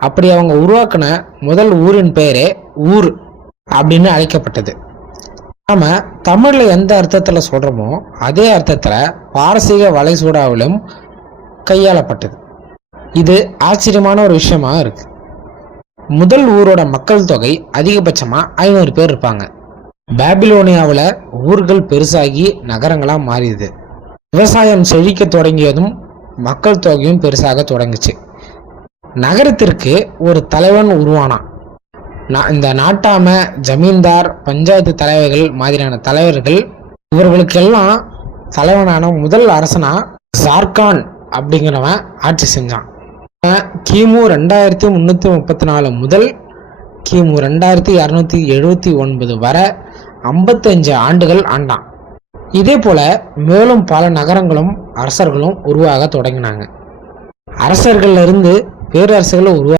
அப்படி அவங்க உருவாக்கின முதல் ஊரின் பெயரே ஊர் அப்படின்னு அழைக்கப்பட்டது. நாம தமிழ்ல எந்த அர்த்தத்துல சொல்றோமோ அதே அர்த்தத்துல பாரசீக வளைசூடாவிலும் கையாளப்பட்டது. இது ஆச்சரியமான ஒரு விஷயமா இருக்கு. முதல் ஊரோட மக்கள் தொகை அதிகபட்சமா ஐநூறு பேர் இருப்பாங்க. பாபிலோனியாவில் ஊர்கள் பெருசாகி நகரங்களாக மாறியது. விவசாயம் செழிக்க தொடங்கியதும் மக்கள் தொகையும் பெருசாக தொடங்குச்சு. நகரத்திற்கு ஒரு தலைவன் உருவானான் இந்த நாட்டாம ஜமீன்தார் பஞ்சாயத்து தலைவர்கள் மாதிரியான தலைவர்கள் இவர்களுக்கெல்லாம் தலைவனான முதல் அரசனா ஜார்கான் அப்படிங்கிறவன் ஆட்சி செஞ்சான். கிமு ரெண்டாயிரத்தி முந்நூற்றி முப்பத்தி நாலு முதல் கிமு ரெண்டாயிரத்தி இரநூத்தி எழுபத்தி ஒன்பது வரை ஐம்பத்தஞ்சு ஆண்டுகள் ஆண்டான். இதே போல மேலும் பல நகரங்களும் அரசர்களும் உருவாக தொடங்கினாங்க. அரசர்கள்ல இருந்து பேரரசுகளை உருவா